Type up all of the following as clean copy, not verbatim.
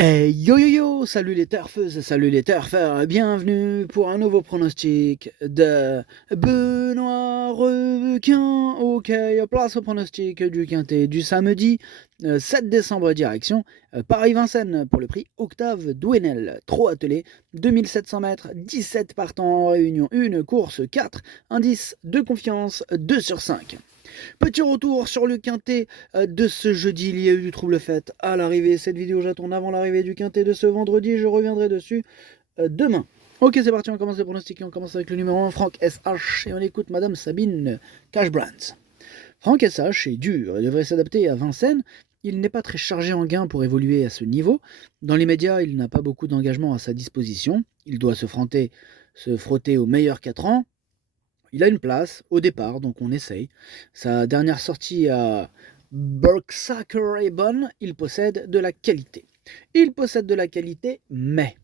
Hey yo yo yo, salut les turfeuses, salut les turfeurs, bienvenue pour un nouveau pronostic de Benoît Requin. Ok, place au pronostic du quintet du samedi 7 décembre direction Paris-Vincennes pour le prix Octave Douenel. Trop attelé, 2700 mètres, 17 partants en réunion, une course, 4 indices de confiance, 2 sur 5. Petit retour sur le quintet de ce jeudi. Il y a eu du trouble fait à l'arrivée. Cette vidéo, j'attends avant l'arrivée du quintet de ce vendredi. Je reviendrai dessus demain. Ok, c'est parti, on commence les pronostics. On commence avec le numéro 1, Franck SH. Et on écoute Madame Sabine Cashbrands. Franck SH est dur et devrait s'adapter à Vincennes. Il n'est pas très chargé en gain pour évoluer à ce niveau. Dans les médias, il n'a pas beaucoup d'engagement à sa disposition. Il doit se frotter aux meilleurs 4 ans. Il a une place au départ, donc on essaye. Sa dernière sortie à Berkshire est bonne, il possède de la qualité. Il possède de la qualité, mais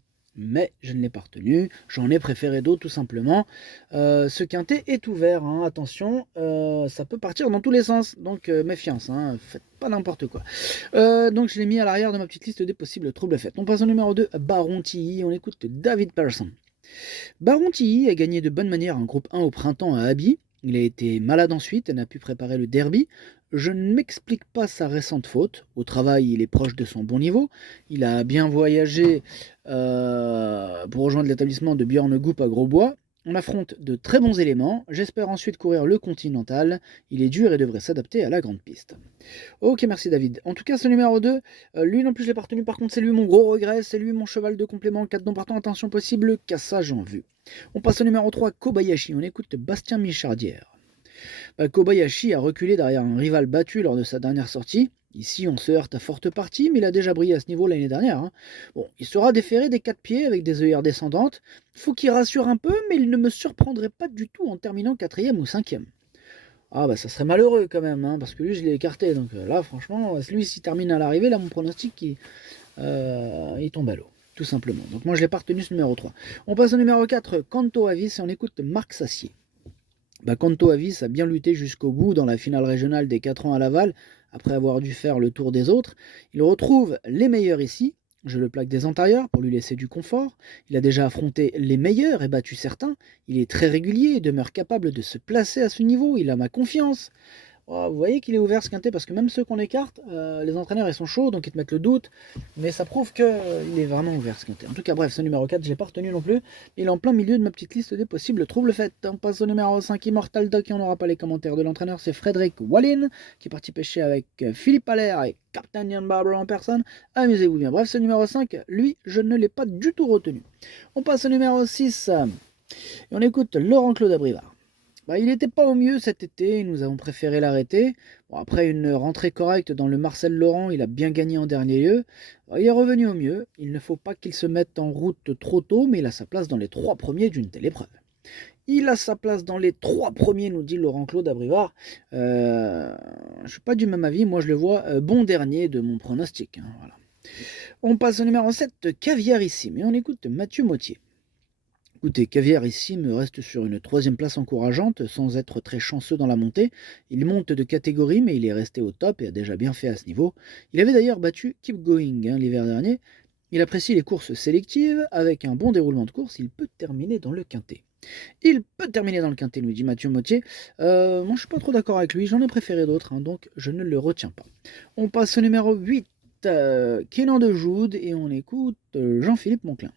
je ne l'ai pas retenu, j'en ai préféré d'autres tout simplement. Ce quintet est ouvert, hein, attention, ça peut partir dans tous les sens, donc méfiance, hein, faites pas n'importe quoi. Donc je l'ai mis à l'arrière de ma petite liste des possibles troubles faits. On passe au numéro 2, Baron Tilly, on écoute David Pearson. Baron Tilly a gagné de bonne manière un groupe 1 au printemps à Abbey. Il a été malade ensuite et n'a pu préparer le derby. Je ne m'explique pas sa récente faute. Au travail, il est proche de son bon niveau. Il a bien voyagé pour rejoindre l'établissement de Björn Goop à Grosbois. On affronte de très bons éléments. J'espère ensuite courir le Continental. Il est dur et devrait s'adapter à la grande piste. Ok, merci David. En tout cas, ce numéro 2, lui non plus je l'ai pas retenu. Par contre, c'est lui mon gros regret. C'est lui mon cheval de complément. 4 dons partant, attention possible, cassage en vue. On passe au numéro 3, Kobayashi. On écoute Bastien Michardière. Kobayashi a reculé derrière un rival battu lors de sa dernière sortie. Ici, on se heurte à forte partie, mais il a déjà brillé à ce niveau l'année dernière, hein. Bon, il sera déféré des 4 pieds avec des œillères descendantes. Faut qu'il rassure un peu, mais il ne me surprendrait pas du tout en terminant 4e ou 5e. Ah bah ça serait malheureux quand même, hein, parce que lui je l'ai écarté, donc là franchement, lui s'il termine à l'arrivée, là mon pronostic il tombe à l'eau, tout simplement. Donc moi je l'ai pas retenu ce numéro 3. On passe au numéro 4, Canto Avis, et on écoute Marc Sassier. Canto Avis a bien lutté jusqu'au bout dans la finale régionale des 4 ans à Laval, après avoir dû faire le tour des autres. Il retrouve les meilleurs ici. Je le plaque des antérieurs pour lui laisser du confort. Il a déjà affronté les meilleurs et battu certains. Il est très régulier et demeure capable de se placer à ce niveau. Il a ma confiance. Oh, vous voyez qu'il est ouvert ce quintet parce que même ceux qu'on écarte, les entraîneurs ils sont chauds donc ils te mettent le doute. Mais ça prouve qu'il est vraiment ouvert ce quintet. En tout cas, bref, ce numéro 4, je l'ai pas retenu non plus. Il est en plein milieu de ma petite liste des possibles troubles faits. On passe au numéro 5, Immortal Duck, et on n'aura pas les commentaires de l'entraîneur. C'est Frédéric Wallin qui est parti pêcher avec Philippe Allaire et Captain Ian Barber en personne. Amusez-vous bien. Bref, ce numéro 5, lui, je ne l'ai pas du tout retenu. On passe au numéro 6 et on écoute Laurent-Claude Abrivard. Il n'était pas au mieux cet été, nous avons préféré l'arrêter. Bon, après une rentrée correcte dans le Marcel Laurent, il a bien gagné en dernier lieu. Il est revenu au mieux, il ne faut pas qu'il se mette en route trop tôt, mais il a sa place dans les 3 premiers d'une telle épreuve. Il a sa place dans les 3 premiers, nous dit Laurent-Claude Abrivard. Je ne suis pas du même avis, moi je le vois bon dernier de mon pronostic, hein, voilà. On passe au numéro 7, Caviar ici, mais on écoute Mathieu Mottier. Écoutez, Caviar ici me reste sur une 3e place encourageante, sans être très chanceux dans la montée. Il monte de catégorie, mais il est resté au top et a déjà bien fait à ce niveau. Il avait d'ailleurs battu Keep Going l'hiver dernier. Il apprécie les courses sélectives, avec un bon déroulement de course, il peut terminer dans le quintet. Il peut terminer dans le quintet, nous dit Mathieu Mottier. Moi, je suis pas trop d'accord avec lui, j'en ai préféré d'autres, hein, donc je ne le retiens pas. On passe au numéro 8, Kénan de Joude, et on écoute Jean-Philippe Monclin.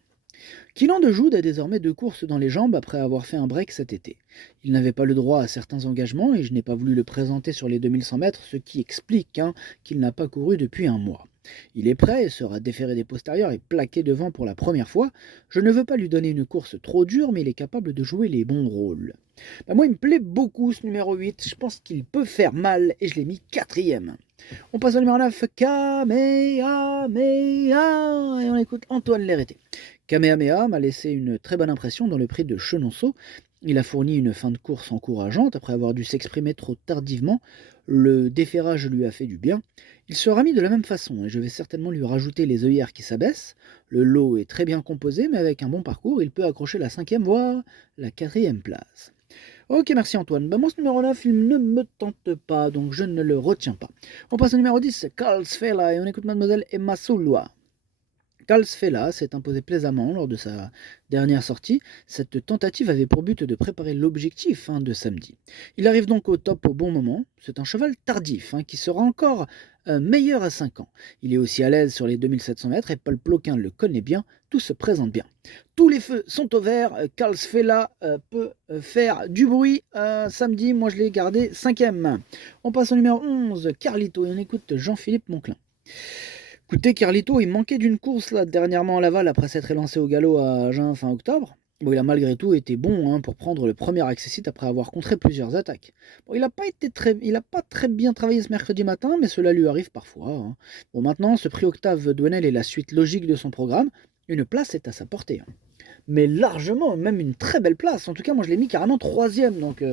Kylian de Joude a désormais 2 courses dans les jambes après avoir fait un break cet été. Il n'avait pas le droit à certains engagements et je n'ai pas voulu le présenter sur les 2100 mètres, ce qui explique qu'il n'a pas couru depuis un mois. Il est prêt et sera déféré des postérieurs et plaqué devant pour la première fois. Je ne veux pas lui donner une course trop dure, mais il est capable de jouer les bons rôles. Moi, il me plaît beaucoup ce numéro 8. Je pense qu'il peut faire mal et je l'ai mis 4e. On passe au numéro 9, Kamehameha, et on écoute Antoine Lérité. Kamehameha m'a laissé une très bonne impression dans le prix de Chenonceau. Il a fourni une fin de course encourageante après avoir dû s'exprimer trop tardivement. Le déferrage lui a fait du bien. Il sera mis de la même façon et je vais certainement lui rajouter les œillères qui s'abaissent. Le lot est très bien composé, mais avec un bon parcours, il peut accrocher la 5e, voire la 4e place. Ok, merci Antoine. Moi, ce numéro-là, il ne me tente pas, donc je ne le retiens pas. On passe au numéro 10, Carl Sfela, et on écoute Mademoiselle Emma Soulois. Calsfella s'est imposé plaisamment lors de sa dernière sortie. Cette tentative avait pour but de préparer l'objectif de samedi. Il arrive donc au top au bon moment. C'est un cheval tardif qui sera encore meilleur à 5 ans. Il est aussi à l'aise sur les 2700 mètres et Paul Ploquin le connaît bien. Tout se présente bien. Tous les feux sont au vert. Calsfella peut faire du bruit samedi. Moi, je l'ai gardé 5e. On passe au numéro 11, Carlito, et on écoute Jean-Philippe Monclin. Écoutez, Carlito, il manquait d'une course là, dernièrement à Laval après s'être élancé au galop à Agen fin octobre. Bon, il a malgré tout été bon pour prendre le premier accessite après avoir contré plusieurs attaques. Bon, il n'a pas très bien travaillé ce mercredi matin, mais cela lui arrive parfois. Bon, maintenant, ce prix Octave Douanel est la suite logique de son programme. Une place est à sa portée. Mais largement, même une très belle place. En tout cas, moi je l'ai mis carrément 3e. Donc,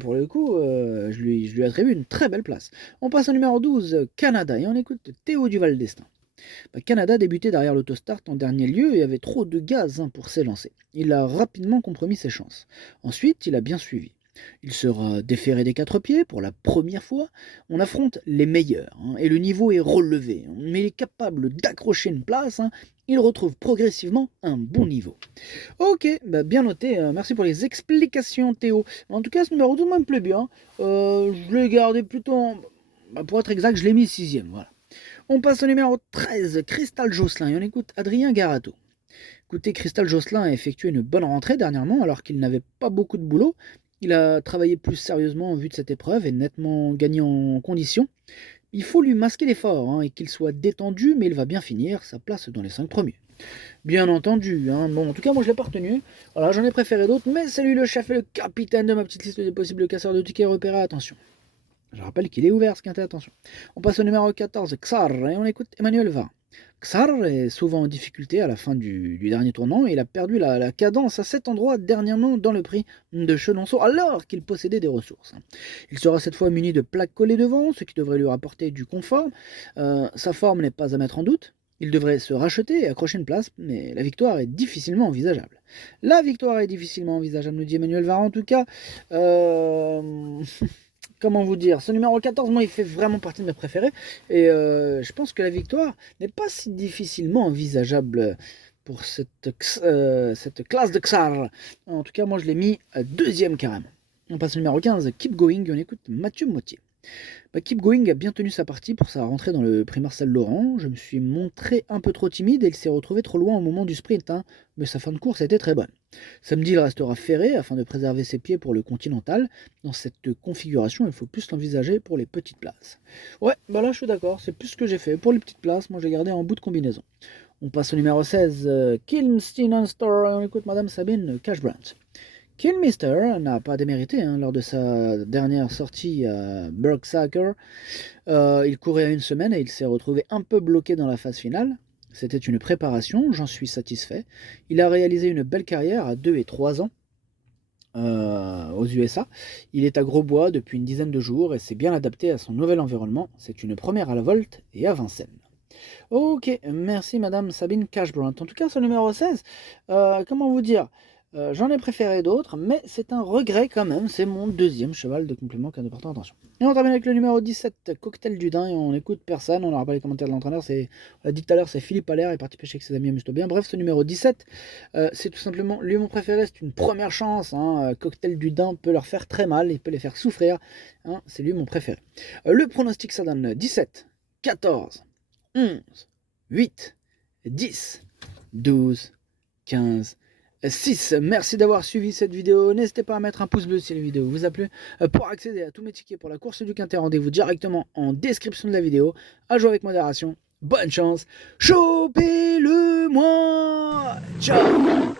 pour le coup, je lui attribue une très belle place. On passe au numéro 12, Canada, et on écoute Théo Duval d'Estaing. Canada débutait derrière l'autostart en dernier lieu et avait trop de gaz pour s'élancer. Il a rapidement compromis ses chances. Ensuite, il a bien suivi. Il sera déféré des 4 pieds pour la première fois. On affronte les meilleurs et le niveau est relevé. Mais il est capable d'accrocher une place. Il retrouve progressivement un bon niveau. Ok, bien noté. Merci pour les explications, Théo. En tout cas, ce numéro 12 me plaît bien. Je l'ai gardé plutôt... pour être exact, je l'ai mis 6e. Voilà. On passe au numéro 13, Cristal Josselin, et on écoute Adrien Garato. Écoutez, Cristal Josselin a effectué une bonne rentrée dernièrement alors qu'il n'avait pas beaucoup de boulot. Il a travaillé plus sérieusement en vue de cette épreuve et nettement gagné en condition. Il faut lui masquer l'effort et qu'il soit détendu, mais il va bien finir sa place dans les 5 premiers. Bien entendu, bon, en tout cas moi je l'ai pas retenu. Voilà, j'en ai préféré d'autres, mais c'est lui le chef et le capitaine de ma petite liste des possibles casseurs de tickets repérés, attention. Je rappelle qu'il est ouvert, ce quintet, attention. On passe au numéro 14, Xar, et on écoute Emmanuel Va. Xar est souvent en difficulté à la fin du dernier tournant et il a perdu la cadence à cet endroit dernièrement dans le prix de Chenonceau alors qu'il possédait des ressources. Il sera cette fois muni de plaques collées devant, ce qui devrait lui rapporter du confort. Sa forme n'est pas à mettre en doute. Il devrait se racheter et accrocher une place, mais la victoire est difficilement envisageable. La victoire est difficilement envisageable, nous dit Emmanuel Va. En tout cas, comment vous dire, ce numéro 14, moi, il fait vraiment partie de mes préférés. Et je pense que la victoire n'est pas si difficilement envisageable pour cette classe de Xar. En tout cas, moi, je l'ai mis 2e carrément. On passe au numéro 15, Keep Going, et on écoute Mathieu Moitié. Keep Going a bien tenu sa partie pour sa rentrée dans le prix Marcel Laurent. Je me suis montré un peu trop timide et il s'est retrouvé trop loin au moment du sprint, mais sa fin de course était très bonne. Samedi, il restera ferré afin de préserver ses pieds pour le Continental. Dans cette configuration, il faut plus l'envisager pour les petites places. Ouais, là je suis d'accord, c'est plus ce que j'ai fait. Pour les petites places, moi j'ai gardé en bout de combinaison. On passe au numéro 16, Kilmsteen Store, et on écoute Madame Sabine Cashbrandt. Kilmister n'a pas démérité lors de sa dernière sortie à Berksaker. Il courait à 1 semaine et il s'est retrouvé un peu bloqué dans la phase finale. C'était une préparation, j'en suis satisfait. Il a réalisé une belle carrière à 2 et 3 ans aux USA. Il est à Grosbois depuis une dizaine de jours et s'est bien adapté à son nouvel environnement. C'est une première à la Volte et à Vincennes. Ok, merci Madame Sabine Cashbrandt. En tout cas, ce numéro 16, comment vous dire, j'en ai préféré d'autres, mais c'est un regret quand même. C'est mon 2e cheval de complément qui a de porter attention. Et on termine avec le numéro 17, Cocktail du Dain, et on écoute personne. On n'aura pas les commentaires de l'entraîneur. On l'a dit tout à l'heure, c'est Philippe Allaire, il est parti pêcher avec ses amis, amuse-toi bien. Bref, ce numéro 17, c'est tout simplement lui mon préféré. C'est une première chance. Cocktail du Dain peut leur faire très mal, il peut les faire souffrir. C'est lui mon préféré. Le pronostic, ça donne 17, 14, 11, 8, 10, 12, 15, 6. Merci d'avoir suivi cette vidéo. N'hésitez pas à mettre un pouce bleu si la vidéo vous a plu. Pour accéder à tous mes tickets pour la course du Quintet, rendez-vous directement en description de la vidéo. À jouer avec modération. Bonne chance. Chopez-le moi. Ciao.